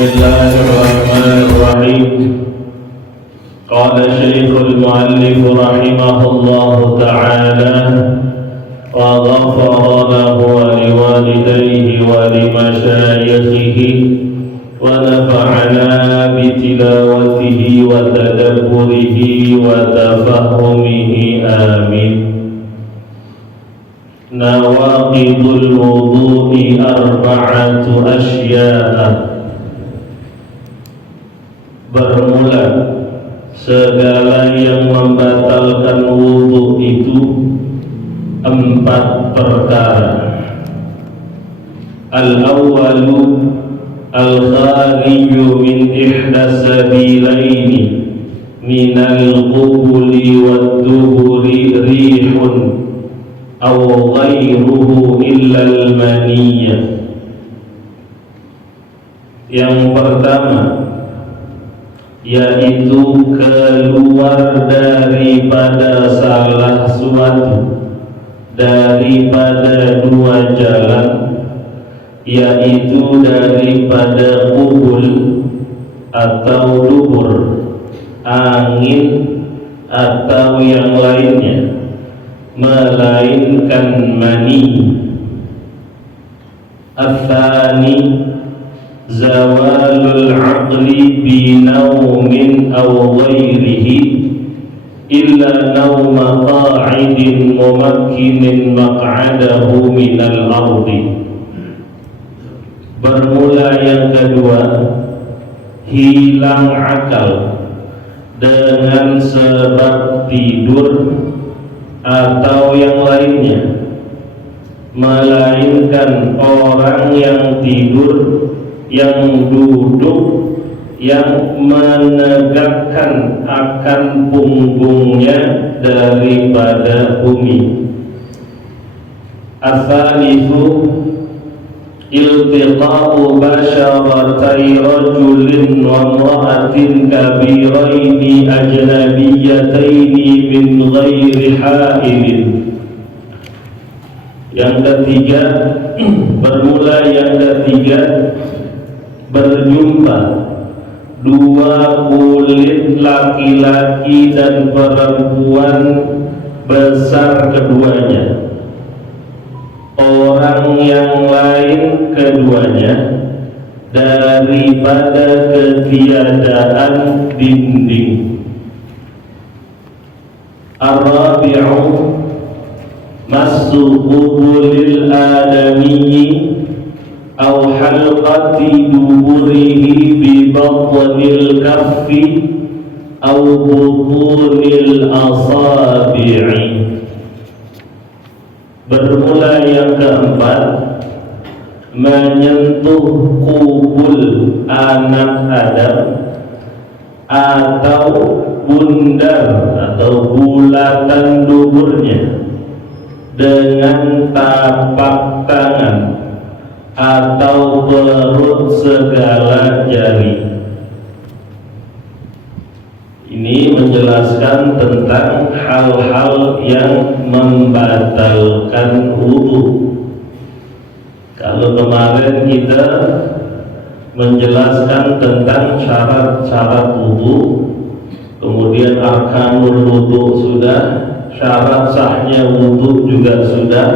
Bismillahirrahmanirrahim. Qala Syekhul Mu'allif rahimahullahu ta'ala wa ghafara lahu wa liwalidayhi wa limasyayikhihi wa nafa'ana bitilawatihi wa tadabburihi wa tafahumihi amin. Nawaqidul wudu'i arba'atu asya'a. Bermula segala yang membatalkan wudu itu 4 perkara. Al-awwalu al-khariju min ihdas sabilaini minal qubuli wad duburi rihun aw ghairuhu illa al-maniyyah. Yang pertama yaitu keluar daripada salah suatu daripada 2 jalan, yaitu daripada qubul atau dubur, angin atau yang lainnya, melainkan mani. Al-thani zawalul aqli binaumin aw ghairihi illa nauma qa'idin mumakkinin maq'adahu minal ardi. Bermula yang kedua, hilang akal dengan sebab tidur atau yang lainnya, melainkan orang yang tidur, yang duduk, yang menegakkan akan punggungnya daripada bumi. Al-thalithu iltiqa'u basharatay rajulin wa imra'atin kabiraini ajnabiyataini min ghairi ha'ilin. Yang ketiga, bermula yang ketiga, berjumpa 2 kulit laki-laki dan perempuan besar keduanya, orang yang lain keduanya, daripada ketiadaan dinding. Ar-rabi'u massu qubulil adamiyyi aw halqati duburihi bi batnil kaffi aw butunil asabi'i. Bermula yang keempat, menyentuh kubul anak Adam atau bundar atau bulatan duburnya dengan tapak tangan atau perut segala jari. Ini menjelaskan tentang hal-hal yang membatalkan wudu. Kalau kemarin kita menjelaskan tentang syarat-syarat wudu, kemudian arkanul wudu sudah, syarat sahnya wudu juga sudah.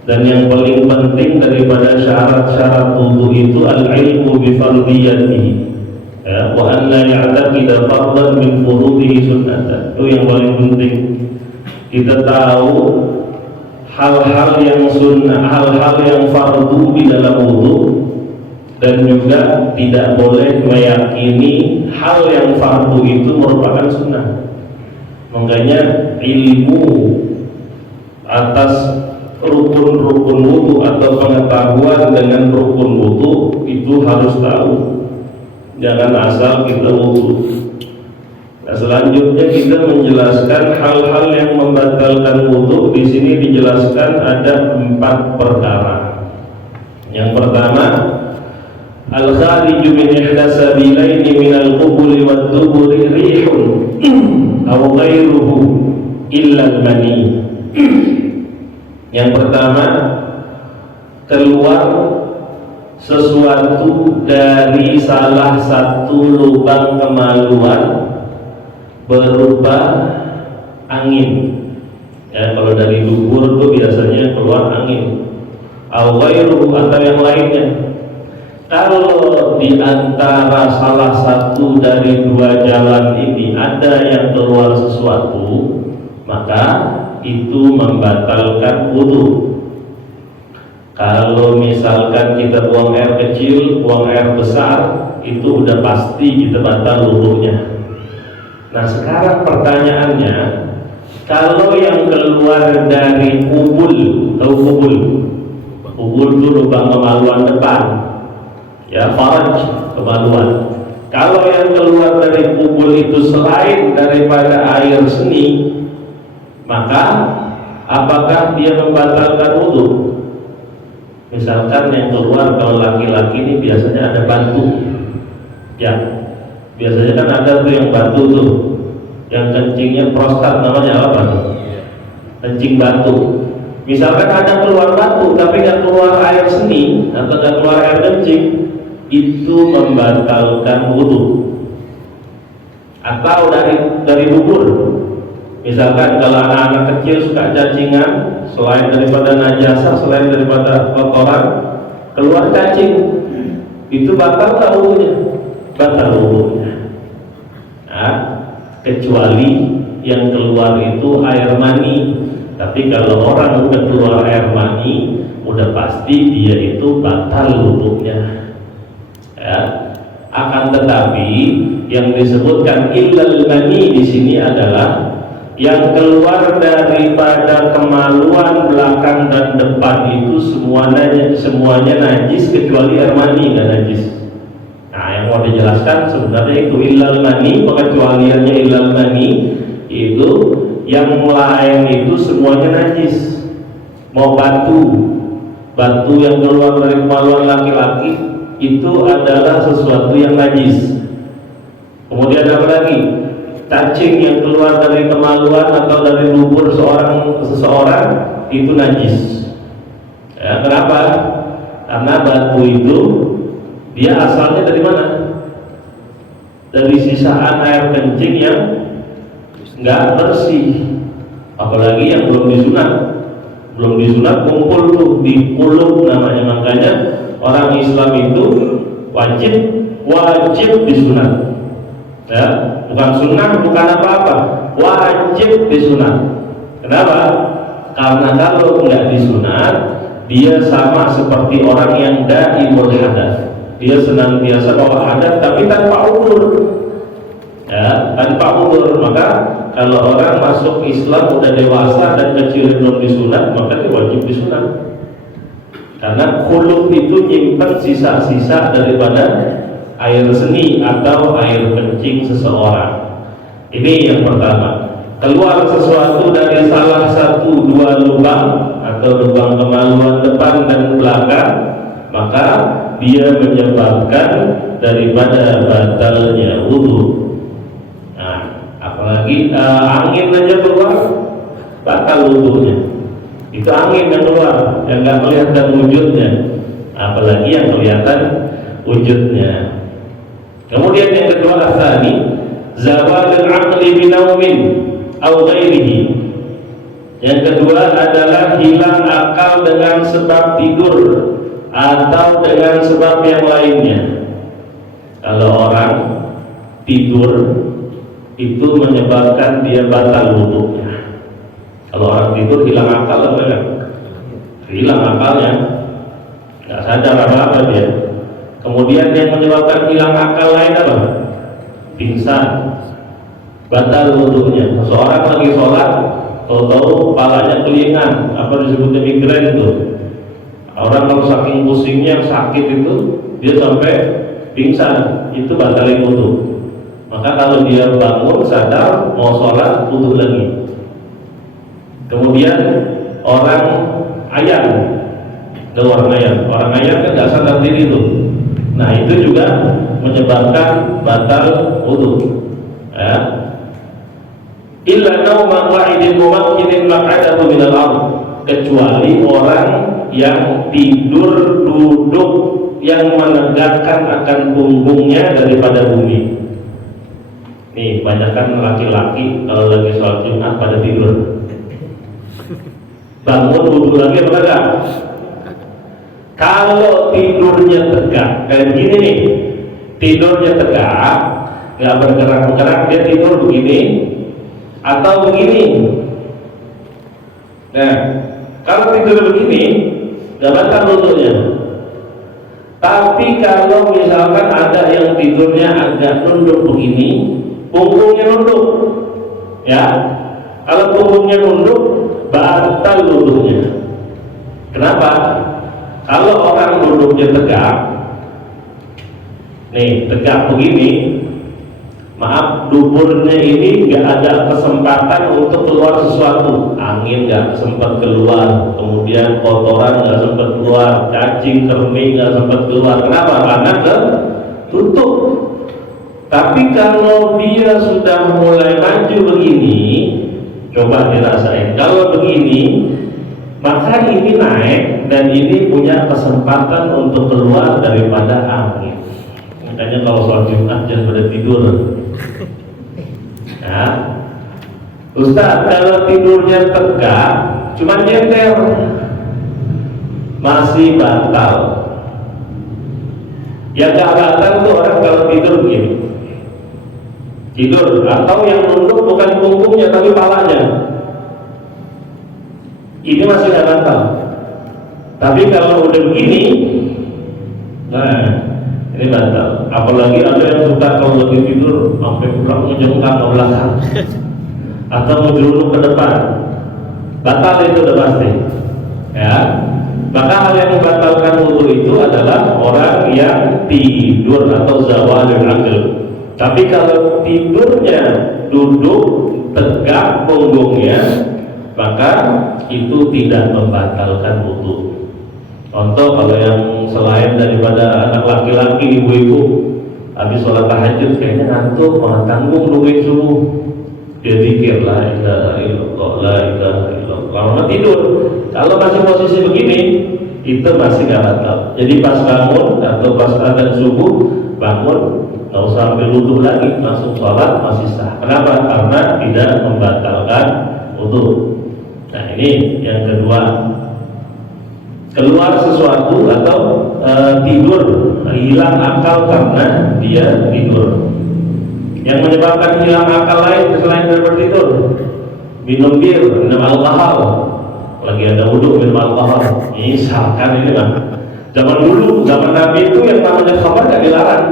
Dan yang paling penting daripada syarat-syarat wudu itu al-ilmu bi fardhiyatihi, ya, wa an la ya'taqida fardhan min furudihi sunnatan. Itu yang paling penting. Kita tahu hal-hal yang sunnah, hal-hal yang fardu di dalam wudu, dan juga tidak boleh meyakini hal yang fardu itu merupakan sunnah. Makanya ilmu atas rukun-rukun wudu atau pengetahuan dengan rukun wudu itu harus tahu. Jangan asal kita wudu. Nah, selanjutnya kita menjelaskan hal-hal yang membatalkan wudu. Di sini dijelaskan ada 4 perkara. Yang pertama, al-khariju min ihdas sabilaini minal qubuli wad duburi rihun aw ghairuhu illa al-mani. Yang pertama, keluar sesuatu dari salah satu lubang kemaluan berupa angin. Ya, kalau dari dubur itu biasanya keluar angin. Atau yang lainnya. Kalau di antara salah satu dari dua jalan ini ada yang keluar sesuatu, maka itu membatalkan wudu. Kalau misalkan kita buang air kecil, buang air besar, itu udah pasti kita batal wudunya. Nah, sekarang pertanyaannya, kalau yang keluar dari kubul, tahu kubul? Kubul itu lubang kemaluan depan, ya, faraj, kemaluan. Kalau yang keluar dari kubul itu selain daripada air seni, maka apakah dia membatalkan wudu? Misalkan yang keluar kalau laki-laki ini biasanya ada batu, ya, biasanya kan ada tuh yang batu tuh, yang kencingnya prostat, namanya apa tuh? Kencing batu. Misalkan ada keluar batu tapi nggak keluar air seni atau nggak keluar air kencing, itu membatalkan wudu. Atau dari bubur, misalkan kalau anak-anak kecil suka cacingan, selain daripada najasah, selain daripada kotoran, keluar cacing, itu batal nggak wudunya? Batal wudunya. Nah, kecuali yang keluar itu air mani. Tapi kalau orang udah keluar air mani, udah pasti dia itu batal wudunya. Ya. Akan tetapi yang disebutkan illal mani di sini adalah yang keluar daripada kemaluan belakang dan depan itu semuanya najis kecuali air mani nggak najis. Nah, yang mau dijelaskan sebenarnya itu illal mani, pengecualiannya illal mani itu yang lain itu semuanya najis. Mau batu yang keluar dari kemaluan laki-laki itu adalah sesuatu yang najis. Kemudian apa lagi? Cacing yang keluar dari kemaluan atau dari dubur seseorang itu najis. Ya, kenapa? Karena batu itu dia asalnya dari mana? Dari sisaan air kencing yang nggak bersih, apalagi yang belum disunat kumpul tuh di kulub namanya. Makanya orang Islam itu wajib disunat, ya, bukan sunnah, bukan apa-apa, wajib disunat. Kenapa? Karena kalau nggak disunat, dia sama seperti orang yang daimul hadas. Dia senantiasa bawa hadas tapi tanpa udur, ya, tanpa udur. Maka kalau orang masuk Islam udah dewasa dan kecil belum disunat, maka dia wajib disunat. Karena kulub itu nyimpen sisa-sisa daripada air seni atau air kencing seseorang. Ini yang pertama. Keluar sesuatu dari salah satu dua lubang atau lubang kemaluan depan dan belakang, maka dia menyebabkan daripada batalnya wudu. Nah, apalagi angin aja keluar, batal wudunya. Itu angin yang keluar, yang nggak kelihatan wujudnya, apalagi yang kelihatan wujudnya. Kemudian yang kedua asani, zawalul aqli binaumin aw ghairihi. Yang kedua adalah hilang akal dengan sebab tidur atau dengan sebab yang lainnya. Kalau orang tidur itu menyebabkan dia batal wudunya. Kalau orang tidur hilang akal apa enggak? Hilang akalnya, nggak sadar apa-apa dia. Kemudian yang menyebabkan hilang akal lain apa? Pingsan, batal wudunya. Seseorang lagi sholat, tahu-tahu kepalanya kelingan, apa disebutnya migrain itu. Orang kalau saking pusingnya sakit itu dia sampai pingsan, itu batalin wudu. Maka kalau dia bangun sadar mau sholat, wudu lagi. Kemudian orang ayam, orang ayam kan nggak sadar diri itu. Nah, itu juga menyebabkan batal wudu. Ya. Illa nauma qa'idin mumakkinin maq'adahu minal ardh, kecuali orang yang tidur duduk yang menegakkan akan punggungnya daripada bumi. Nih, banyakkan laki-laki kalau lagi sholat Jumat pada tidur. Bangun wudhu lagi apa enggak? Kalau tidurnya tegak, kayak begini nih, tidurnya tegak, nggak bergerak-gerak, dia tidur begini atau begini. Nah, kalau tidur begini, nggak batal wudhunya. Tapi kalau misalkan ada yang tidurnya agak nunduk begini, punggungnya nunduk, ya. Kalau punggungnya nunduk, batal wudhunya. Kenapa? Kalau orang duduknya tegak, nih tegak begini, maaf, duburnya ini nggak ada kesempatan untuk keluar sesuatu. Angin nggak sempat keluar, kemudian kotoran nggak sempat keluar, cacing kerming nggak sempat keluar. Kenapa? Karena tutup. Tapi kalau dia sudah mulai maju begini, coba dirasain. Kalau begini, maka ini naik dan ini punya kesempatan untuk keluar daripada angin. Makanya kalau sholat Jumat jangan pada tidur. Ya, Ustaz, kalau tidurnya tegak, cuma nyender, masih batal. Ya gak batal tuh orang kalau tidur begini. Tidur atau yang nunduk bukan punggungnya tapi palanya. Ini masih tidak batal. Tapi kalau udah begini, nah ini batal. Apalagi ada yang suka kalau lagi tidur sampai pulang menjengkang ke belakang atau menjerunuk ke depan, batal itu udah pasti. Ya, maka hal yang membatalkan wudu itu adalah orang yang tidur atau zawalul aql. Tapi kalau tidurnya duduk tegak punggungnya, maka itu tidak membatalkan wudu. Contoh kalau yang selain daripada anak laki-laki, ibu-ibu habis sholat tahajud kayaknya ngantuk, malah tanggung nungguin subuh, dia zikir la ilaha illallah, la ilaha illallah, lama tidur. Kalau masih posisi begini, itu masih nggak batal. Jadi pas bangun atau pas adzan subuh bangun, nggak usah ambil wudu lagi, langsung sholat masih sah. Kenapa? Karena tidak membatalkan wudu. Nah ini yang kedua, keluar sesuatu atau tidur, hilang akal karena dia tidur. Yang menyebabkan hilang akal lain selain daripada tidur, minum bir, minum alkohol, lagi ada wudu minum alkohol. Misalkan ini kan, zaman dulu, zaman Nabi itu yang namanya khamar nggak dilarang.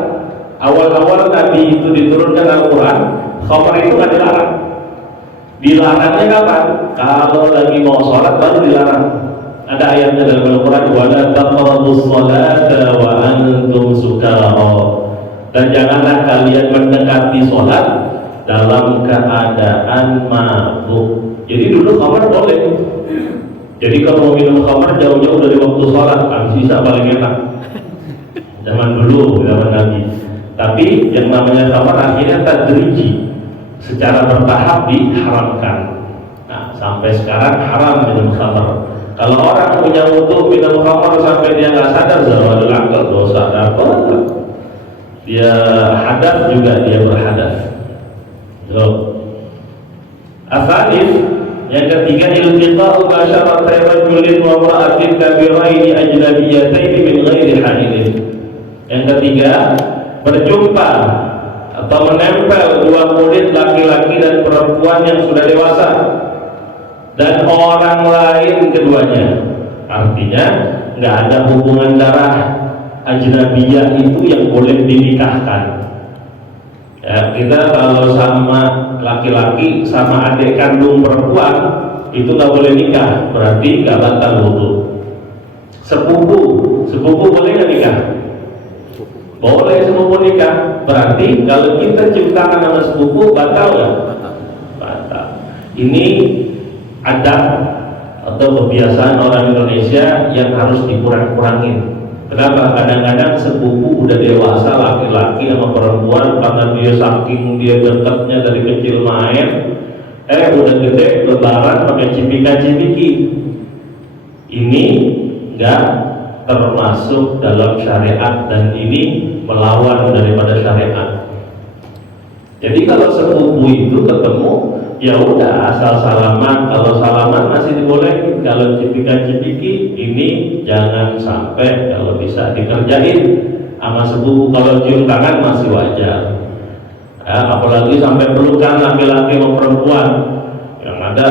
Awal-awal Nabi itu diturunkan Al-Quran, khamar itu nggak dilarang. Dilarangnya kapan? Kalau lagi mau sholat baru dilarang. Ada ayatnya dalam Al-Quran, wala taqrabus sholata wa antum sukara. Dan janganlah kalian mendekati sholat dalam keadaan mabuk. Jadi dulu khamar boleh. Jadi kalau mau minum khamar jauh-jauh dari waktu sholat, habis sisa paling enak. Zaman dulu, zaman Nabi. Tapi yang namanya khamar akhirnya tadriji, secara bertahap diharamkan. Nah, sampai sekarang haram minum khamar. Kalau orang punya wudu minum khamar sampai dia nggak sadar, zawalul aql, dosa apa? Dia hadas juga dia berhadas. So, asalif yang ketiga, iltiqa'u basyaratai rajulin wa imra'atin kabiraini ajnabiyataini min ghairi hailin. Yang ketiga, berjumpa atau menempel dua kulit laki-laki dan perempuan yang sudah dewasa dan orang lain keduanya. Artinya nggak ada hubungan darah ajnabiyah itu yang boleh dinikahkan. Ya, kita kalau sama laki-laki sama adik kandung perempuan itu nggak boleh nikah, berarti nggak batal wudu. Sepupu boleh nggak nikah? Boleh sepupu nikah. Berarti kalau kita cium-tangan sama sepupu batal nggak? Batal. Ini adab atau kebiasaan orang Indonesia yang harus dikurang-kurangin. Kenapa? Kadang-kadang sepupu udah dewasa laki-laki sama perempuan, karena dia saking dia dekatnya dari kecil main, udah gede lebaran pakai cipika-cipiki. Ini enggak termasuk dalam syariat dan ini melawan daripada syariat. Jadi kalau sepupu itu ketemu, ya udah asal salaman. Kalau salaman masih dibolehin, kalau cipika-cipiki ini jangan sampai, kalau bisa dikerjain sama sepupu. Kalau cium tangan masih wajar. Ya, apalagi sampai pelukan laki-laki sama perempuan, yang ada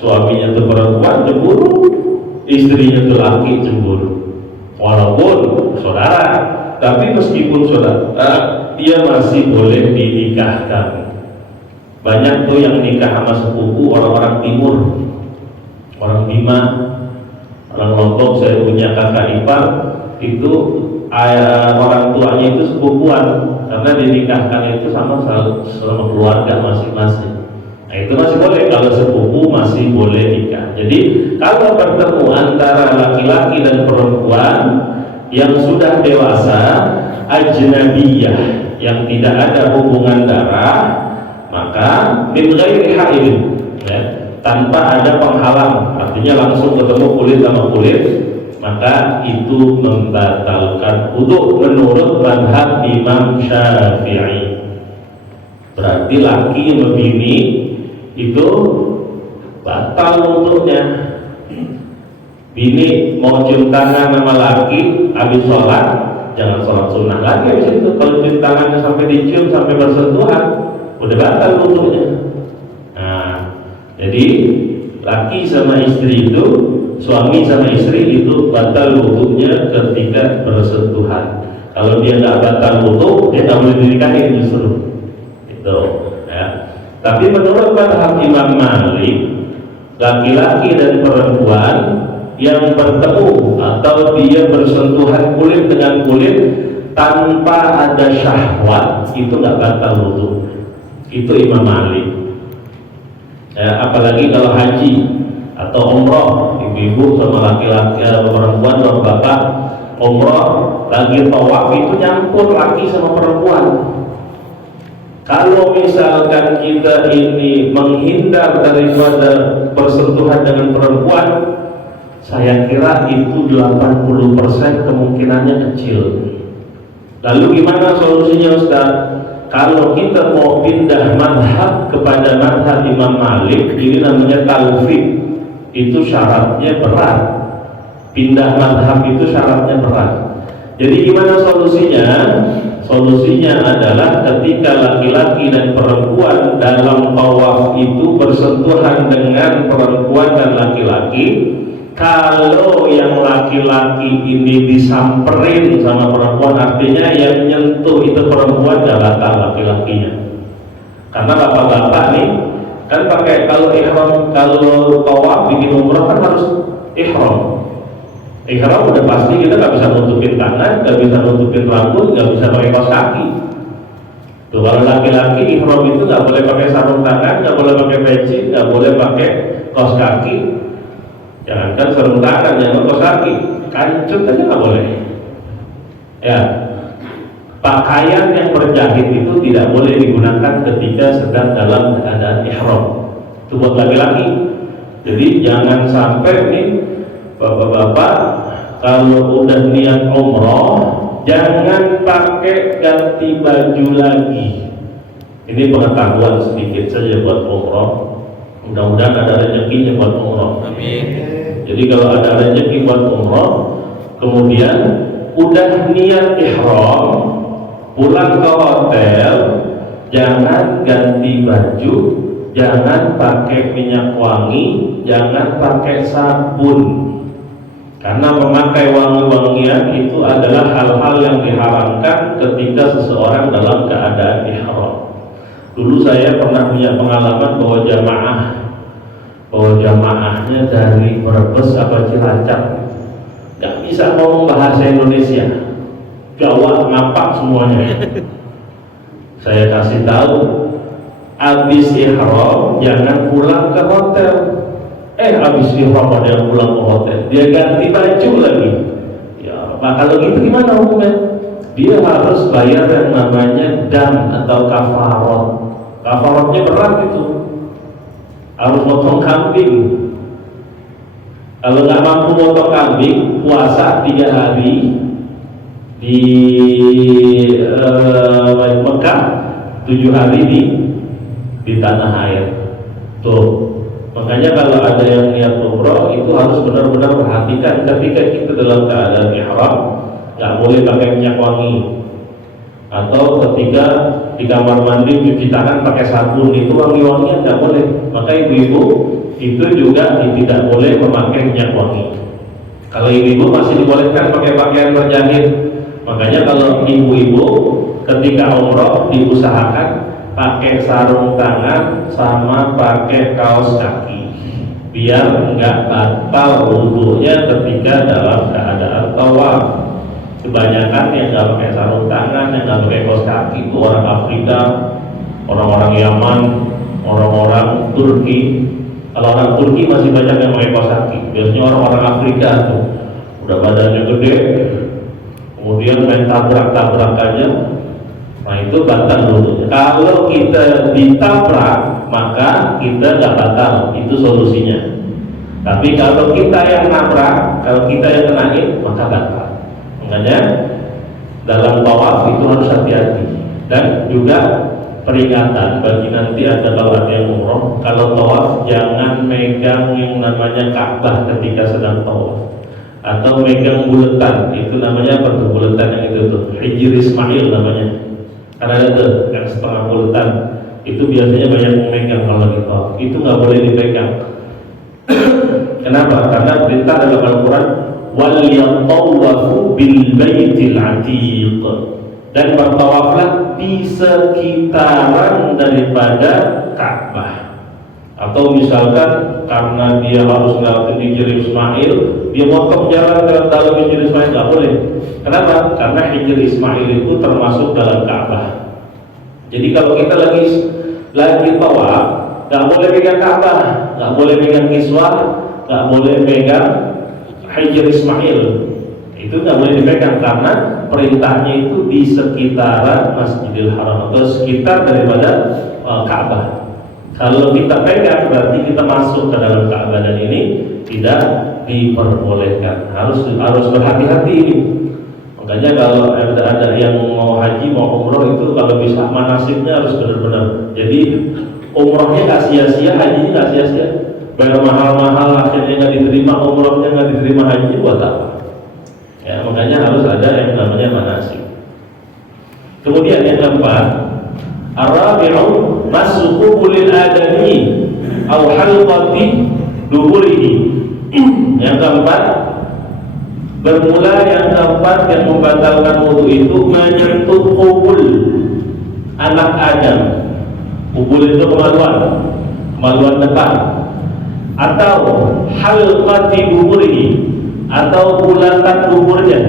suaminya itu perempuan cemburu, istrinya itu laki cemburu, walaupun saudara, tapi meskipun saudara dia masih boleh dinikahkan. Banyak tuh yang nikah sama sepupu orang-orang timur, orang Bima, orang Lombok. Saya punya kakak ipar itu orang tuanya itu sepupuan, karena dinikahkan itu sama keluarga masing-masing. Nah itu masih boleh, kalau sepupu masih boleh nikah. Jadi kalau bertemu antara laki-laki dan perempuan yang sudah dewasa, ajnabiyah, yang tidak ada hubungan darah, maka min ghairi haid, ya, tanpa ada penghalang, artinya langsung ketemu kulit sama kulit, maka itu membatalkan wudu menurut mazhab Imam Syafi'i. Berarti laki sama bini itu batal wudunya. Bini mau cium tangan sama laki habis sholat, jangan sholat sunnah lagi habis itu. Kalau cium tangannya sampai dicium sampai bersentuhan, udah batal wudunya. Nah, jadi laki sama istri itu, suami sama istri itu batal wudunya ketika bersentuhan. Kalau dia nggak batal wudu, dia nggak boleh dinikahin justru. Itu, ya. Tapi menurut mazhab Imam Malik, laki-laki dan perempuan yang bertemu atau dia bersentuhan kulit dengan kulit tanpa ada syahwat itu nggak batal wudu. Itu Imam Malik. Ya, apalagi kalau haji atau umroh, ibu-ibu sama laki-laki atau perempuan atau bapak umroh lagi tawaf itu nyampur laki sama perempuan. Kalau misalkan kita ini menghindar daripada bersentuhan dengan perempuan, saya kira itu 80% kemungkinannya kecil. Lalu gimana solusinya Ustaz? Kalau kita mau pindah madhab kepada madhab Imam Malik, ini namanya talfik, itu syaratnya berat. Pindah madhab itu syaratnya berat. Jadi gimana solusinya? Solusinya adalah ketika laki-laki dan perempuan dalam tawaf itu bersentuhan dengan perempuan dan laki-laki, kalau yang laki-laki ini disamperin sama perempuan, artinya yang nyentuh itu perempuan, gak batal laki-lakinya. Karena bapak-bapak nih kan pakai, kalau ihram, kalau tawaf bikin umrah kan harus ihram. Ihram udah pasti kita nggak bisa nutupin tangan, nggak bisa nutupin rambut, nggak bisa pakai kaos kaki. Tuh, kalau laki-laki ihram itu nggak boleh pakai sarung tangan, nggak boleh pakai peci, nggak boleh pakai kaos kaki. Jangankan sarung tangan, jangan kaos kaki, kancut aja nggak boleh. Ya, pakaian yang berjahit itu tidak boleh digunakan ketika sedang dalam keadaan ihram. Itu buat laki-laki. Jadi jangan sampai nih bapak-bapak kalau udah niat umroh jangan pakai ganti baju lagi. Ini pengetahuan sedikit saja buat umroh. Mudah-mudahan ada rezekinya buat umroh. Amin. Jadi kalau ada rezeki buat umroh, kemudian udah niat ihram, pulang ke hotel, jangan ganti baju, jangan pakai minyak wangi, jangan pakai sabun. Karena memakai wangi-wangian itu adalah hal-hal yang diharamkan ketika seseorang dalam keadaan ihram. Dulu saya pernah punya pengalaman bawa jamaahnya dari Brebes apa Cilacap, nggak bisa ngomong bahasa Indonesia, Jawa ngapak semuanya. Saya kasih tahu, habis ihram jangan pulang ke hotel. Habis ihram ada yang pulang ke hotel, dia ganti baju lagi. Ya, kalau gitu gimana hukumnya? Dia harus bayar yang namanya dam atau kafarot. Kafarotnya berat itu, harus potong kambing. Kalau nggak mampu potong kambing, puasa 3 hari di Mekah, 7 hari di tanah air. Tuh, makanya kalau ada yang niat umroh itu harus benar-benar perhatikan ketika kita dalam keadaan ihram, nggak boleh pakai minyak wangi. Atau ketika di kamar mandi cuci tangan pakai sabun, itu wangi-wangian nggak boleh. Maka ibu-ibu itu juga tidak boleh memakai minyak wangi. Kalau ibu-ibu masih dibolehkan pakai pakaian berjahit. Makanya kalau ibu-ibu ketika umroh diusahakan pakai sarung tangan sama pakai kaos kaki, biar nggak batal wudhunya ketika dalam keadaan tawaf. Kebanyakan yang nggak pakai sarung tangan, yang nggak pakai kaos kaki itu orang Afrika, orang-orang Yaman, orang-orang Turki. Kalau orang Turki masih banyak yang pakai kaos kaki. Biasanya orang-orang Afrika tuh udah badannya gede, kemudian main tabrak-tabrak aja. Nah itu batal wudhunya. Kalau kita ditabrak, maka kita nggak batal. Itu solusinya. Tapi kalau kita yang nabrak, kalau kita yang kenain, maka batal. Makanya dalam tawaf itu harus hati-hati. Dan juga peringatan bagi nanti ada kalau ada yang umroh, kalau tawaf jangan megang yang namanya Ka'bah ketika sedang tawaf, atau megang buletan. Itu namanya apa tuh buletan yang itu tuh? Hijr Ismail namanya. Karena ada tuh yang setengah buletan. Itu biasanya banyak memegang kalau di tawaf. Itu nggak boleh dipegang. Kenapa? Karena perintah dalam Al-Quran, wal yatawafu bil baitil atiq, dan bertawaflah di sekitaran daripada Ka'bah. Atau misalkan karena dia harus ngelewatin Hijr Ismail, dia potong jalan ke dalam Hijr Ismail, nggak boleh. Kenapa? Karena Hijr Ismail itu termasuk dalam Ka'bah. Jadi kalau kita lagi tawaf, nggak boleh pegang Ka'bah, nggak boleh pegang kiswah, nggak boleh pegang Hijr Ismail. Itu nggak boleh dipegang karena perintahnya itu di sekitaran Masjidil Haram atau sekitar daripada Ka'bah. Kalau kita pegang berarti kita masuk ke dalam Ka'bah, dan ini tidak diperbolehkan. Harus berhati-hati ini. Makanya kalau ada yang mau haji mau umroh itu kalau bisa manasibnya harus benar-benar. Jadi umrohnya nggak sia-sia, hajinya nggak sia-sia. Bayar mahal-mahal akhirnya nggak diterima, umrohnya nggak diterima, haji buat apa? Ya, makanya harus ada yang namanya manasik. Kemudian yang keempat, ar-rabi'u masukhu lil adami aw halqati duburihi. Yang keempat, bermula yang keempat yang membatalkan wudu itu menyentuh kubul anak Adam. Kubul itu kemaluan depan, atau halqati duburihi, atau bulatan duburnya.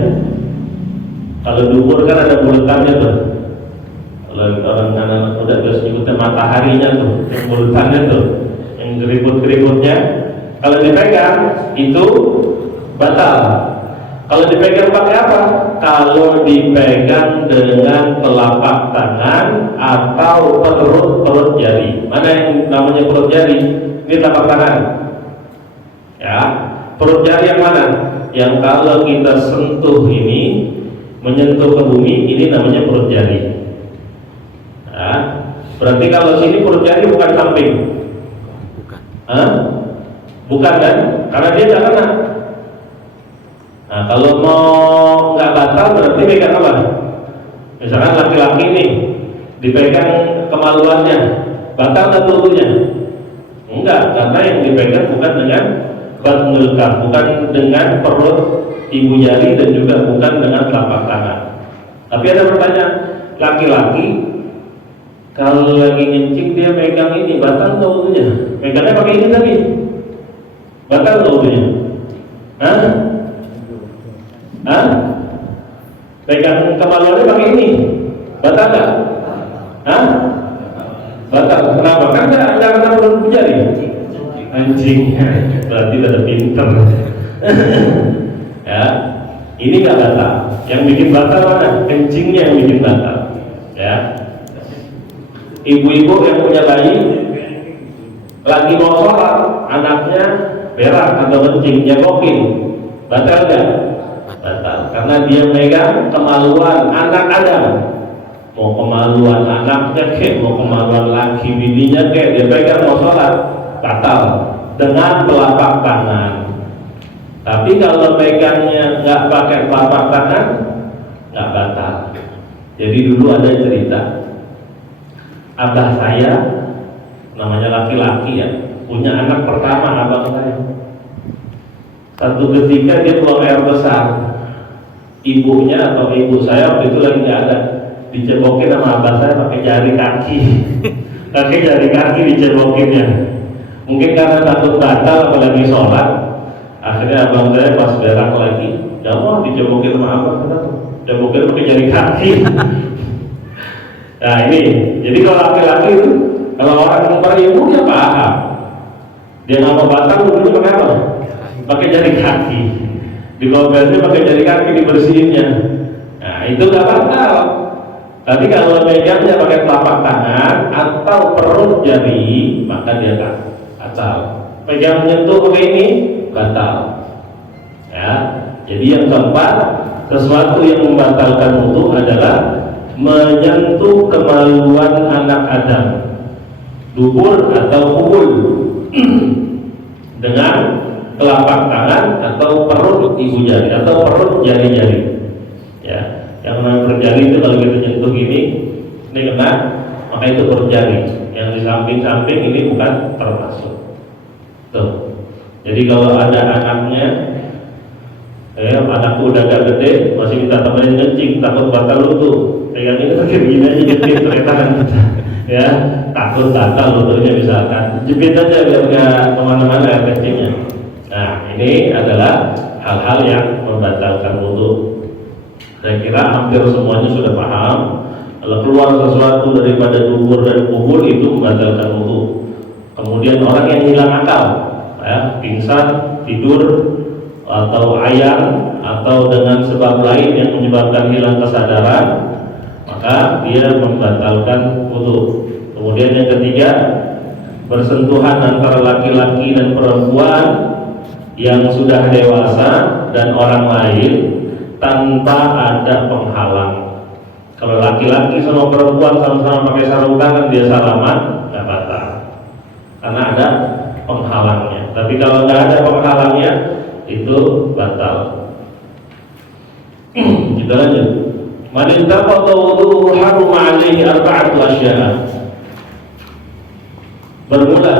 Kalau dubur kan ada bulatannya tuh. Kalau orang anak muda biasa nyebutnya mataharinya tuh, yang bulatannya tuh, yang keriput-keriputnya. Kalau dipegang itu batal. Kalau dipegang pakai apa? Kalau dipegang dengan telapak tangan atau perut jari. Mana yang namanya perut jari? Ini telapak tangan. Ya, perut jari yang mana? Yang kalau kita sentuh ini menyentuh ke bumi, ini namanya perut jari. Nah, berarti kalau sini perut jari bukan samping. Bukan kan? Karena dia nggak kena. Nah, kalau mau nggak batal berarti pegang apa? Misalkan laki-laki nih dipegang kemaluannya, batal nggak wudunya? Enggak, karena yang dipegang bukan dengan batnul kaf, bukan dengan perut ibu jari, dan juga bukan dengan telapak tangan. Tapi ada pertanyaan, laki-laki kalau lagi ngencing dia pegang ini, batal nggak wudunya? Pegangnya pakai ini tadi, batal nggak wudunya? Pegang kemaluannya pakai ini, batal nggak? Batal. Kenapa? Kan nggak kena perut ibu jari. Anjing, berarti udah pinter. Ya, ini nggak batal. Yang bikin batal mana? Kencingnya yang bikin batal. Ya, ibu-ibu yang punya bayi lagi mau sholat, anaknya berak atau kencing, nyekokin, batal nggak? Batal, karena dia megang kemaluan anak Adam. Mau kemaluan anaknya kek, mau kemaluan laki bininya kek, dia pegang mau sholat, batal dengan telapak tangan. Tapi kalau pegangnya nggak pakai telapak tangan, nggak batal. Jadi dulu ada cerita, abah saya namanya laki-laki ya, punya anak pertama abang saya. Satu ketika dia buang air besar, ibunya atau ibu saya waktu itu lagi nggak ada, dicebokin sama abah saya pakai jari kaki, pakai jari kaki dicebokinnya. Mungkin karena takut batal apalagi sholat, akhirnya abang saya pas berak lagi, nggak mau dicebokin sama abah, dicebokin pakai jari kaki. Nah ini, jadi kalau laki-laki itu, kalau orang beribu dia paham, dia nggak mau batal dulu pakai apa? Pakai jari kaki, digobelnya pakai jari kaki, dibersihinnya. Nah itu nggak batal. Tapi kalau megangnya pakai telapak tangan atau perut jari, maka dia batal. Pegang menyentuh pakai ini batal. Ya, jadi yang keempat, sesuatu yang membatalkan wudu adalah menyentuh kemaluan anak Adam, dubur atau kubul dengan telapak tangan atau perut ibu jari atau perut jari-jari. Ya, yang namanya berjari itu kalau kita nyentuh gini, ini kena, maka itu berjari. Yang di samping-samping ini bukan termasuk. Tuh. Jadi kalau ada anaknya, anakku udah agak gede, masih minta temenin kencing, takut batal wudu. Yang ini pakai begini aja jepit pakai tangan kita. Ya, takut batal wudunya misalkan. Jepit aja biar nggak kemana-mana air kencingnya. Nah, ini adalah hal-hal yang membatalkan wudu. Saya kira hampir semuanya sudah paham. Kalau keluar sesuatu daripada dubur dan kubul itu membatalkan wudu. Kemudian orang yang hilang akal, ya, pingsan, tidur, atau ayam, atau dengan sebab lain yang menyebabkan hilang kesadaran, maka dia membatalkan wudu. Kemudian yang ketiga, bersentuhan antara laki-laki dan perempuan yang sudah dewasa dan orang lain tanpa ada penghalang. Kalau laki-laki sama perempuan sama-sama pakai sarung tangan, dia salaman, nggak batal, karena ada penghalangnya. Tapi kalau nggak ada penghalangnya, itu batal. Kita lanjut. Man intaqada wudu'uhu haruma 'alaihi arba'atu asya'a. Bermula,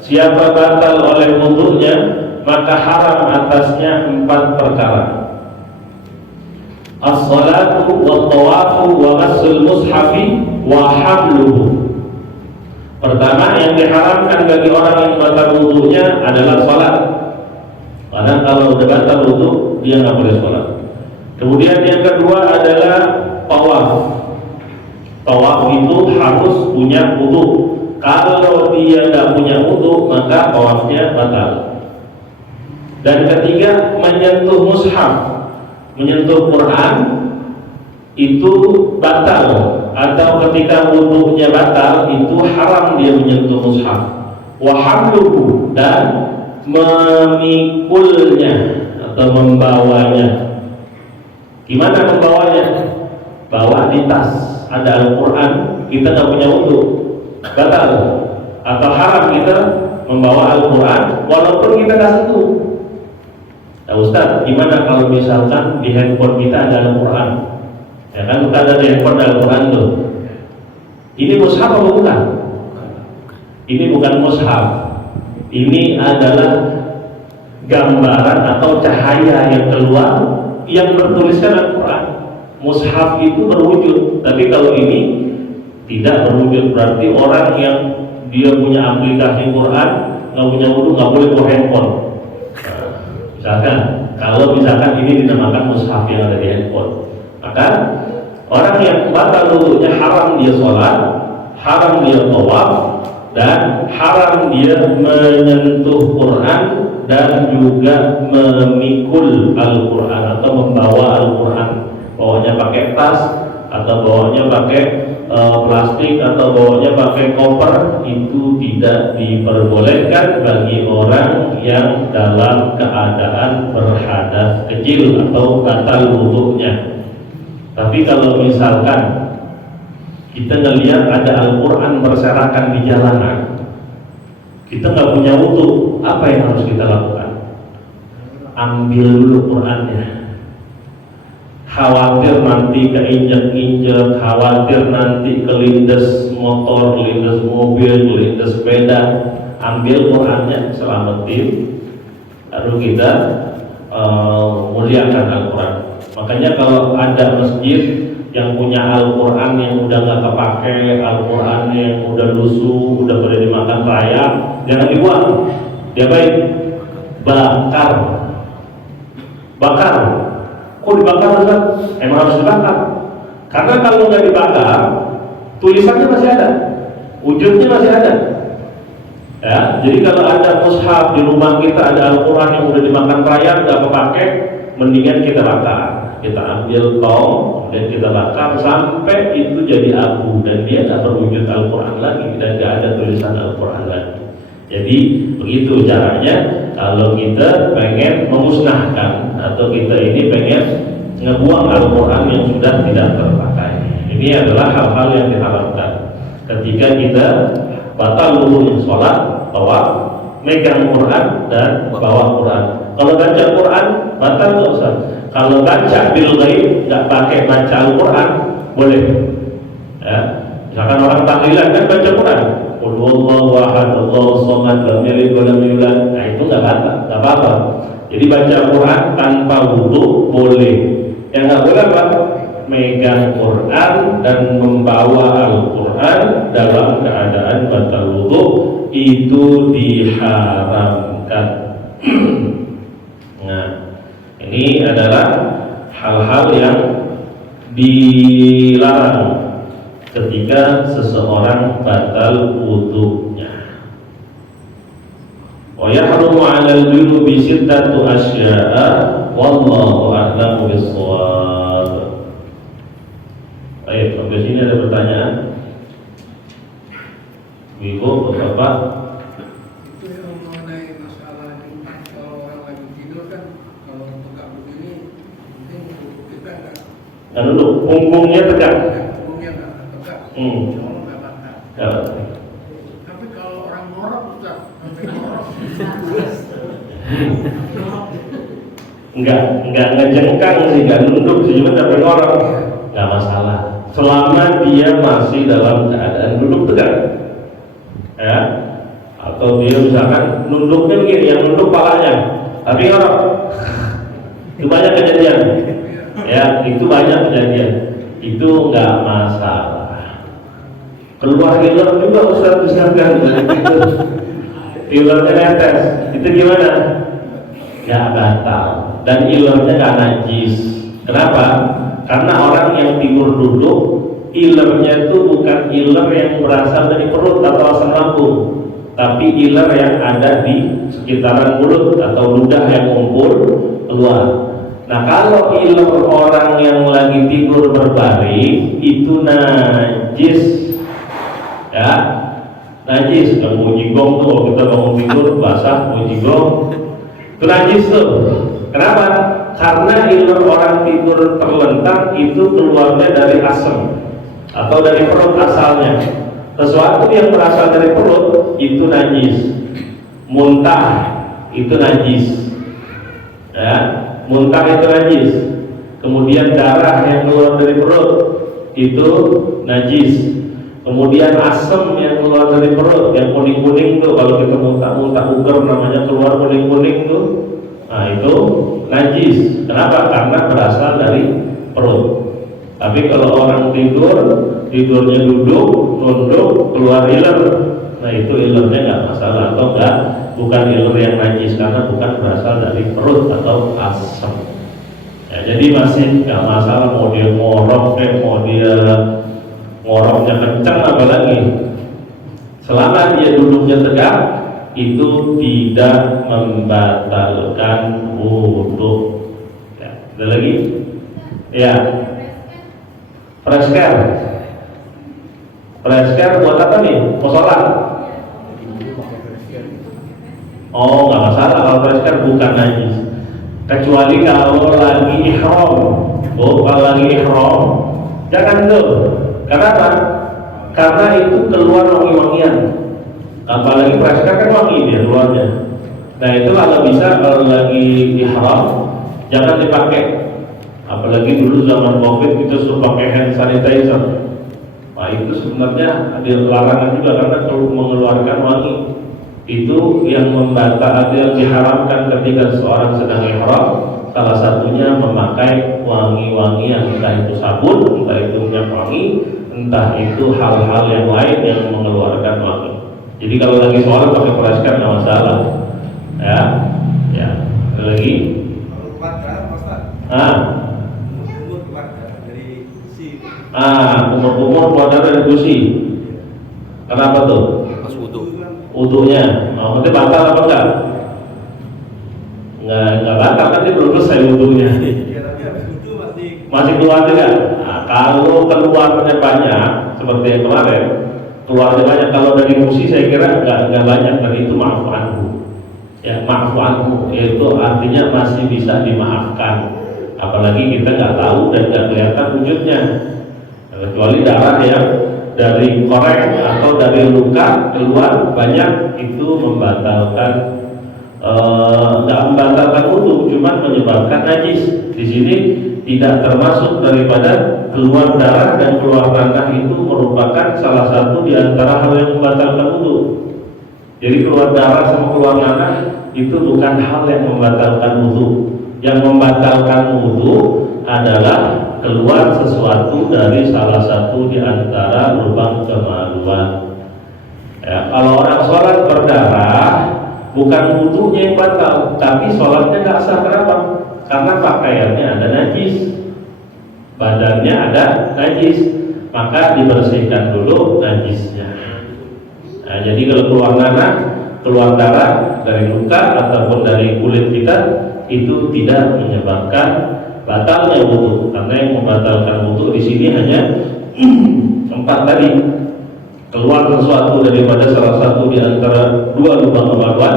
siapa batal oleh wudunya, maka haram atasnya 4 perkara. As-salatu wa tawafu wa massul mushafi wa hamluhu. Pertama, yang diharamkan bagi orang yang batal wudunya adalah salat. Karena kalau udah batal wudu, dia nggak boleh salat. Kemudian yang kedua adalah tawaf. Tawaf itu harus punya wudu. Kalau dia nggak punya wudu, maka tawafnya batal. Dan ketiga, menyentuh mushaf, menyentuh Quran itu batal. Atau ketika wudunya batal, itu haram dia menyentuh mushaf. Wa hamluhu, dan memikulnya atau membawanya. Gimana membawanya? Bawa di tas, ada Al-Quran, kita nggak punya wudu, batal. Atau haram kita membawa Al-Quran walaupun kita nggak sentuh. Nah Ustaz, gimana kalau misalkan di handphone kita ada Al-Quran? Ya kan, kita ada di handphone Al-Quran tuh. Ini mushaf atau bukan? Ini bukan mushaf. Ini adalah gambaran atau cahaya yang keluar yang bertuliskan Al-Quran. Mushaf itu berwujud, tapi kalau ini tidak berwujud, berarti orang yang dia punya aplikasi Quran nggak punya wudu, nggak boleh bawa handphone. Misalkan, kalau misalkan ini dinamakan mushaf yang ada di handphone, maka orang yang batal wudunya haram dia sholat, haram dia tawaf, dan haram dia menyentuh Quran dan juga memikul Al-Quran atau membawa Al-Quran, bawanya pakai tas atau bawanya pakai plastik atau bawanya pakai koper, itu tidak diperbolehkan bagi orang yang dalam keadaan berhadas kecil atau batal wudhunya. Tapi kalau misalkan kita ngelihat ada Al-Quran berserakan di jalanan, kita nggak punya wudhu, apa yang harus kita lakukan? Ambil dulu Qurannya. Khawatir nanti keinjek-injek, khawatir nanti kelindes motor, kelindes mobil, kelindes sepeda. Ambil Qurannya, selamatin, lalu kita muliakan Al-Quran. Makanya kalau ada masjid yang punya Al-Quran yang udah nggak kepake, Al-Quran yang udah lusuh, udah pada dimakan rayap, jangan dibuang. Diapain? Bakar. Bakar. Kok dibakar Ustaz? Emang harus dibakar. Karena kalau nggak dibakar, tulisannya masih ada, wujudnya masih ada. Ya, jadi kalau ada mushaf di rumah kita, ada Al-Quran yang udah dimakan rayap, nggak kepake, mendingan kita bakar. Kita ambil tong dan kita bakar sampai itu jadi abu dan dia nggak berwujud Al-Quran lagi dan nggak ada tulisan Al-Quran lagi. Jadi begitu caranya kalau kita pengen memusnahkan atau kita ini pengen ngebuang Al-Quran yang sudah tidak terpakai. Ini adalah hal-hal yang diharapkan ketika kita batal wudhu sholat, bawa megang Quran dan bawa Quran. Kalau baca Quran batal nggak usah. Kalau baca bil ghaib nggak pakai baca Al-Quran boleh. Ya, misalkan orang tahlilan kan baca Quran. Qul huwallahu ahad, Allahu shamad, lam yalid wa lam yulad. Nah itu nggak apa-apa. Jadi baca Quran tanpa wudhu boleh. Yang nggak boleh apa? Megang Quran dan membawa Al-Quran dalam keadaan batal wudhu itu diharamkan. Nah, ini adalah hal-hal yang dilarang ketika seseorang batal wudhunya. Wa yahrumu 'alal junubi sittatu asya'a wallahu a'lamu bis-shawab. Baik, sampai sini ada pertanyaan? Ibu, Bapak? Itu yang mengenai masalah jumpah, kalau orang lagi tidur kan, kalau tegak begini, mungkin kita nggak duduk, punggungnya tegak. punggungnya nggak tegak, kalau nggak bantah. Ya. Tapi kalau orang ngorok, Ustaz, sampai ngorok, Enggak ngejengkang sih, enggak nunduk sih, cuma sampai ngorok. Enggak masalah. Selama dia masih dalam keadaan duduk tegak. Ya. Atau dia misalkan nunduknya begini, yang nunduk palanya, tapi ngorok. Itu banyak kejadian. Ya, itu banyak kejadian. Itu enggak masalah. Keluar iler juga Ustaz misalkan dari itu. Ilernya netes. Itu gimana? Enggak batal. Dan ilernya enggak najis. Kenapa? Karena orang yang tidur duduk, ilernya itu bukan iler yang berasal dari perut atau asam lambung, tapi iler yang ada di sekitaran mulut atau ludah yang ngumpul keluar. Nah, kalau iler orang yang lagi tidur berbaring itu najis, ya, najis. Kamu jigong tuh, kalau kita bangun tidur basah, mau jigong, itu najis tuh. Kenapa? Karena iler orang tidur terlentang itu keluarnya dari asam atau dari perut asalnya. Sesuatu yang berasal dari perut itu najis. Muntah itu najis. Ya, muntah itu najis. Kemudian darah yang keluar dari perut itu najis. Kemudian asam yang keluar dari perut yang kuning-kuning tuh, kalau kita muntah uger namanya keluar kuning-kuning tuh. Nah itu najis. Kenapa? Karena berasal dari perut. Tapi kalau orang tidurnya duduk, nunduk, keluar iler, nah itu ilernya nggak masalah, atau bukan iler yang najis karena bukan berasal dari perut atau asam. Ya, jadi masih nggak masalah mau dia ngorok, mau dia ngoroknya kencang apalagi. Selama dia duduknya tegak, itu tidak membatalkan wudhu. Ya, ada lagi? Ya. Fresh care. Fresh care buat apa nih? Mau sholat? Oh, nggak masalah kalau fresh care bukan najis. Kecuali kalau lagi ihram. Oh, kalau lagi ihram, jangan tuh. Kenapa? Karena itu keluar wangi-wangian. Apalagi fresh care kan wangi dia keluarnya. Nah itu kalau bisa kalau lagi ihram jangan dipakai. Apalagi dulu zaman COVID kita suruh pakai hand sanitizer. Nah itu sebenarnya ada larangan juga karena kalau mengeluarkan wangi. Itu yang membatalkan, yang diharamkan ketika seorang sedang ihram. Salah satunya memakai wangi-wangian, entah itu sabun, entah itu minyak wangi, entah itu hal-hal yang lain yang mengeluarkan wangi. Jadi kalau lagi sholat pakai fresh care nggak masalah. Ya, ya. Ada lagi? Kalau keluarga, Ustaz. Umur keluarga dari si. Umur keluarga dari gusi. Kenapa tuh? Pas wudu. Wudunya, maksudnya batal apa enggak? Enggak batal kan dia belum selesai wudunya. Ya, tapi habis wudu Masih keluar juga. Nah, kalau keluarnya banyak, seperti yang kemarin, keluarnya banyak. Kalau dari gusi saya kira enggak banyak, dan itu maafu anhu. Ya, maafu anhu itu artinya masih bisa dimaafkan. Apalagi kita nggak tahu dan nggak kelihatan wujudnya. Kecuali darah yang dari korek atau dari luka keluar banyak, itu membatalkan, nggak membatalkan wudu, cuma menyebabkan najis. Di sini tidak termasuk daripada keluar darah dan keluar nanah, itu merupakan salah satu di antara hal yang membatalkan wudu. Jadi keluar darah sama keluar nanah itu bukan hal yang membatalkan wudu. Yang membatalkan wudu adalah keluar sesuatu dari salah satu di antara lubang kemaluan. Ya, kalau orang sholat berdarah, bukan wudunya yang batal, tapi sholatnya nggak sah. Kenapa? Karena pakaiannya ada najis, badannya ada najis, maka dibersihkan dulu najisnya. Nah, jadi kalau keluar nanah, keluar darah dari luka ataupun dari kulit kita, itu tidak menyebabkan batalnya wudu, karena yang membatalkan wudu di sini hanya empat tadi: keluar sesuatu daripada salah satu di antara dua lubang kemaluan,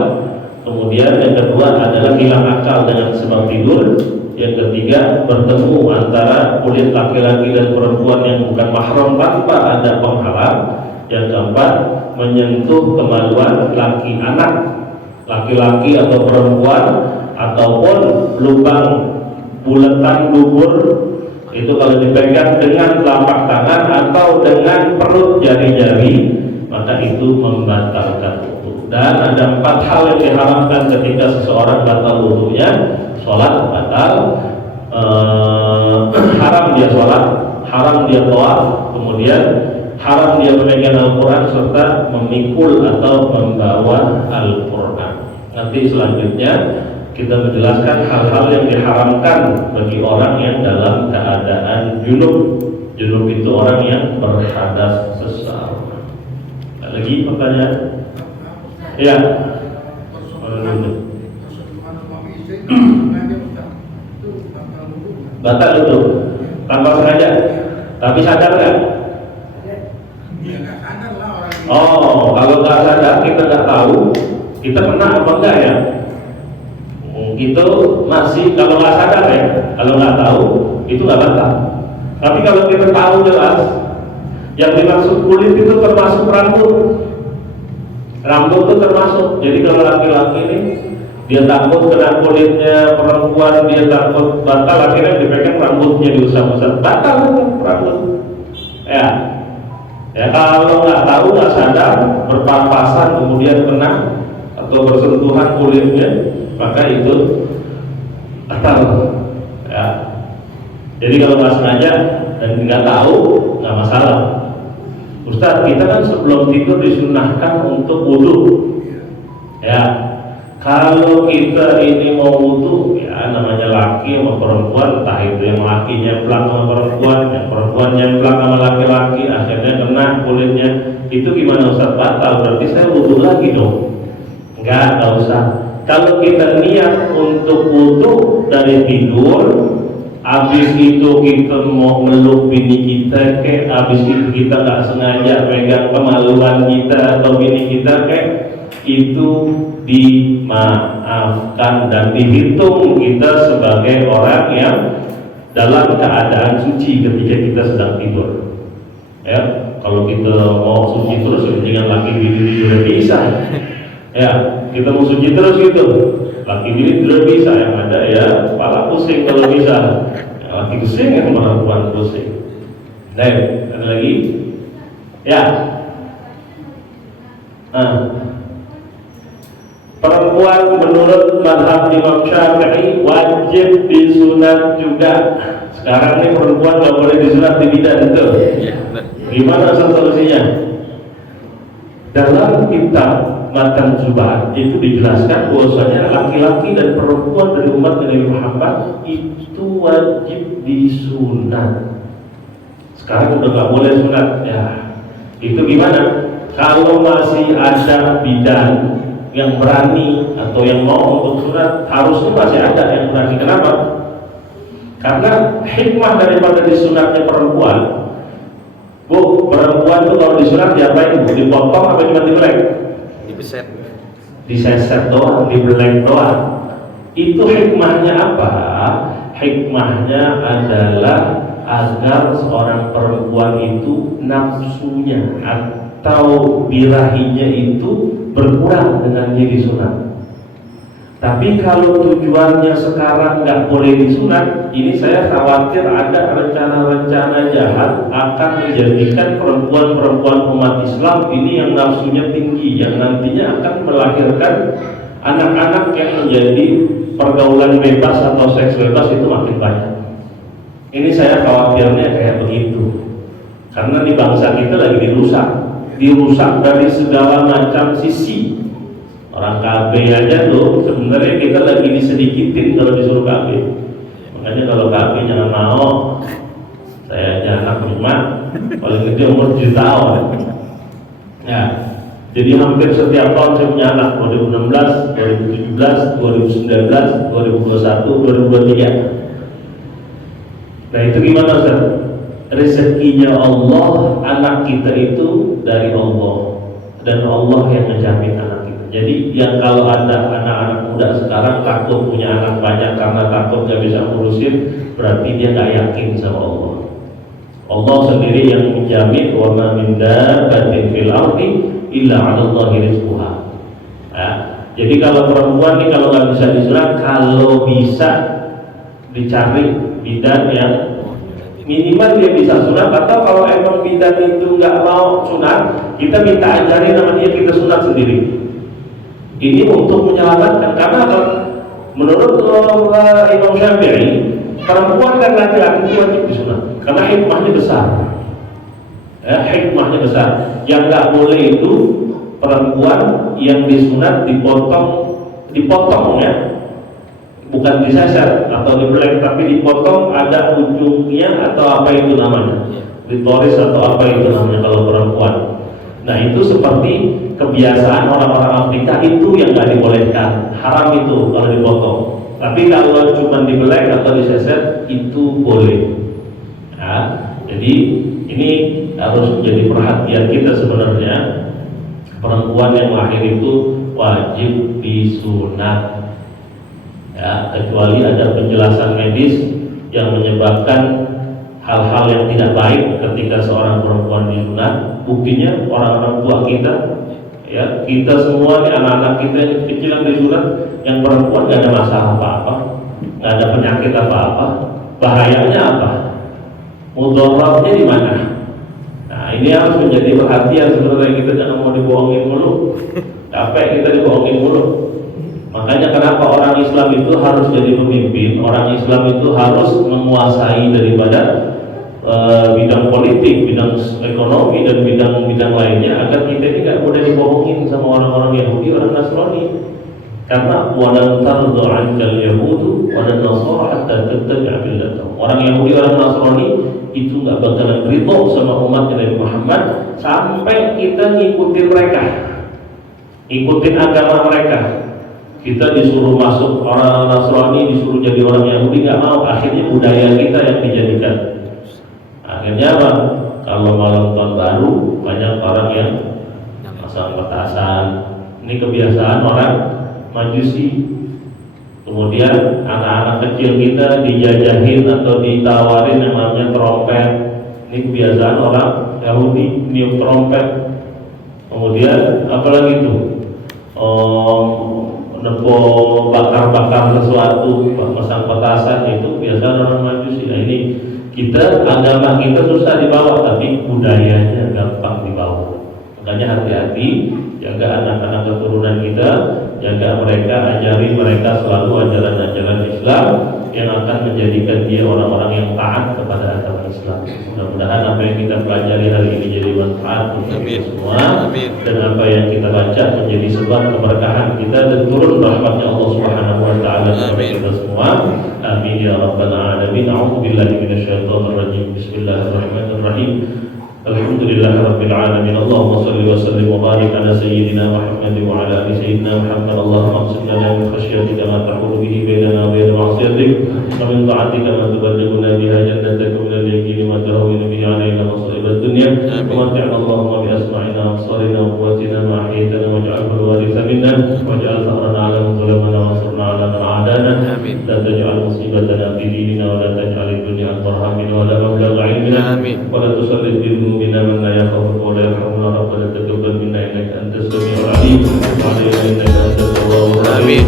kemudian yang kedua adalah hilang akal dengan sebab tidur, yang ketiga bertemu antara kulit laki-laki dan perempuan yang bukan mahram tanpa ada penghalang, yang keempat menyentuh kemaluan laki anak, laki-laki atau perempuan, ataupun lubang bulatan dubur, itu kalau dipegang dengan telapak tangan atau dengan perut jari-jari, maka itu membatalkan wudu. Dan ada empat hal yang diharamkan ketika seseorang batal wudunya: sholat batal, haram dia sholat, haram dia tawaf, kemudian haram dia memegang Al-Quran serta memikul atau membawa Al-Quran. Nanti selanjutnya kita menjelaskan hal-hal yang diharamkan bagi orang yang dalam keadaan junub. Junub itu orang yang berhadas besar. Ada lagi pertanyaan? Ya. Batal itu tanpa sengaja, tapi sadar nggak? Oh, kalau nggak sadar, kita nggak tahu, kita kena apa enggak ya? Itu masih, kalau nggak sadar ya, kalau nggak tahu itu nggak batal. Tapi kalau kita tahu jelas, yang dimaksud kulit itu termasuk rambut. Rambut itu termasuk. Jadi kalau laki-laki ini dia takut kena kulitnya perempuan, dia takut batal, akhirnya dipegang rambutnya, diusap-usap, batal rambut. Ya, ya kalau nggak tahu, nggak sadar, berpapasan kemudian kena atau bersentuhan kulitnya, maka itu batal. Ya. Jadi kalau nggak sengaja dan nggak tahu, nggak masalah. Ustaz, kita kan sebelum tidur disunahkan untuk wudu. Ya, kalau kita ini mau wudu, ya namanya laki sama perempuan, entah itu yang laki nyemplak sama perempuan, yang perempuan nyemplak sama laki-laki, akhirnya kena kulitnya, itu gimana Ustaz? Batal, berarti saya wudu lagi dong? Nggak usah. Kalau kita niat untuk wudu dari tidur, Habis itu kita mau meluk bini kita kayak, habis itu kita nggak sengaja megang kemaluan kita atau bini kita kayak, itu dimaafkan dan dihitung kita sebagai orang yang dalam keadaan suci ketika kita sedang tidur. Ya, kalau kita mau suci terus dengan laki bini sudah bisa. Ya, kita mau suci terus gitu. Laki bini sudah bisa, yang ada ya kepala pusing kalau bisa. Laki pusing yang perempuan pusing. Nah, ada lagi? Ya. Perempuan menurut mazhab Imam Syafi'i wajib disunat juga. Sekarang ini perempuan nggak boleh disunat di bidan itu. Gimana solusinya? Dalam kitab Matan Zubair itu dijelaskan bahwasanya laki-laki dan perempuan dari umat Nabi Muhammad itu wajib disunat. Sekarang udah nggak boleh sunat ya. Itu gimana? Kalau masih ada bidan yang berani atau yang mau untuk sunat, harusnya masih ada yang berani. Kenapa? Karena hikmah daripada disunatnya perempuan. Bu, perempuan tuh kalau disunat diapain? Dipotong apa cuma dibelek? Dibeset. Diseset doang, dibelek doang. Itu hikmahnya apa? Hikmahnya adalah agar seorang perempuan itu nafsunya atau birahinya itu berkurang dengan dia disunat. Tapi kalau tujuannya sekarang nggak boleh disunat, ini saya khawatir ada rencana-rencana jahat akan menjadikan perempuan-perempuan umat Islam ini yang nafsunya tinggi, yang nantinya akan melahirkan anak-anak yang menjadi pergaulan bebas atau seks bebas itu makin banyak. Ini saya khawatirnya kayak begitu, karena di bangsa kita lagi dirusak dari segala macam sisi. Orang KB aja tuh sebenarnya kita lagi disedikitin kalau disuruh KB. Makanya kalau KB jangan mau. Saya aja anak 5, paling gede umur 7 tahun. Ya, jadi hampir setiap tahun saya punya anak. 2016, 2017, 2019, 2021, 2023. Nah itu gimana Ustaz? Rezekinya Allah, anak kita itu dari Allah, dan Allah yang menjamin anak kita. Jadi yang kalau ada anak-anak muda sekarang takut punya anak banyak karena takut gak bisa ngurusin, berarti dia gak yakin sama Allah. Allah sendiri yang menjamin, wa ma min dabbatin fil ardi illa 'ala Allahi rizquha. Ya. Jadi kalau perempuan ini kalau nggak bisa disunat, kalau bisa dicari bidan yang minimal dia bisa sunat, atau kalau emang bidan itu nggak mau sunat, kita minta ajarin sama dia, kita sunat sendiri. Ini untuk menyelamatkan, karena menurut Imam Syafi'i perempuan dan laki-laki itu wajib disunat karena hikmahnya besar. Ya, hikmahnya besar. Yang nggak boleh itu perempuan yang disunat dipotong ya, bukan diseset atau dibelek, tapi dipotong ada ujungnya atau apa itu namanya, ditoris atau apa itu namanya kalau perempuan. Nah itu seperti kebiasaan orang-orang Afrika itu yang nggak dibolehkan, haram itu kalau dipotong. Tapi kalau cuma dibelek atau diseset itu boleh. Nah, jadi ini harus menjadi perhatian kita sebenarnya. Perempuan yang lahir itu wajib disunat. Ya, kecuali ada penjelasan medis yang menyebabkan hal-hal yang tidak baik ketika seorang perempuan disunat. Buktinya orang-orang tua kita, ya kita semua nih, anak-anak kita yang kecil yang disunat, yang perempuan nggak ada masalah apa-apa, nggak ada penyakit apa-apa. Bahayanya apa? Mudaratnya di mana? Nah ini harus menjadi perhatian sebenarnya. Kita jangan mau dibohongin mulu, capek kita dibohongin mulu. Makanya kenapa orang Islam itu harus jadi pemimpin, orang Islam itu harus menguasai daripada bidang politik, bidang ekonomi, dan bidang-bidang lainnya, agar kita ini tidak mudah dibohongin sama orang-orang Yahudi, orang Nasrani. Karena walan tardu 'ankal yahudu walan nasara hatta tattabi'a millatahum. Orang Yahudi, orang Nasrani itu nggak bakalan ridho sama umat Nabi Muhammad sampai kita ngikutin mereka, ngikutin agama mereka. Kita disuruh masuk orang Nasrani, disuruh jadi orang Yahudi, nggak mau. Akhirnya budaya kita yang dijadikan. Akhirnya apa? Kalau malam tahun baru banyak orang yang pasang petasan. Ini kebiasaan orang Majusi. Kemudian anak-anak kecil kita dijajahin atau ditawarin yang namanya trompet. Ini kebiasaan orang Yahudi, niup trompet. Kemudian apalagi itu? Nepo bakar-bakar sesuatu, pasang petasan, itu kebiasaan orang Majusi. Nah, ini kita, agama kita susah dibawa, tapi budayanya gampang dibawa. Makanya hati-hati, jaga anak-anak keturunan kita, jaga mereka, ajari mereka selalu ajaran-ajaran Islam yang akan menjadikan dia orang-orang yang taat kepada agama Islam. Mudah-mudahan apa yang kita pelajari hari ini jadi manfaat untuk kita semua, dan apa yang kita baca menjadi sebab keberkahan kita dan turun rahmatnya Allah Subhanahu wa taala kepada kita semua. Amin ya rabbal alamin. A'udzubillahi minasyaitonir rajim. Bismillahirrahmanirrahim. Alhamdulillahirabbil alamin. Allahumma shalli wa sallim wa barik ala sayyidina Muhammad wa ala ali sayyidina Muhammad. Allahumma qsim lana min khashyatika ma tahulu bihi bainana wa bain ma'siyatik, wa min ta'atika ma tuballighuna biha jannatak, wa min al-yaqini ma tahawwinu bihi alaina masa'ib ad-dunya. Wa mat'ina Allahumma bi asma'ina wa absarina wa quwwatina ma ahyaytana waj'alhu al-waritha minna waj'al tharana 'ala man zalamana wa ansurna 'ala man 'adana. La taj'al musibatana fi dinina wa la taj'al ad-dunya akbar hammina wa la mablagha 'ilmina wa la tusallid bi dhunubina man la yakhafuka wa la yarhamuna. Rabbana taqabbal minna innaka antas samiul 'alim wa 'alaina innaka antat tawwabur rahim.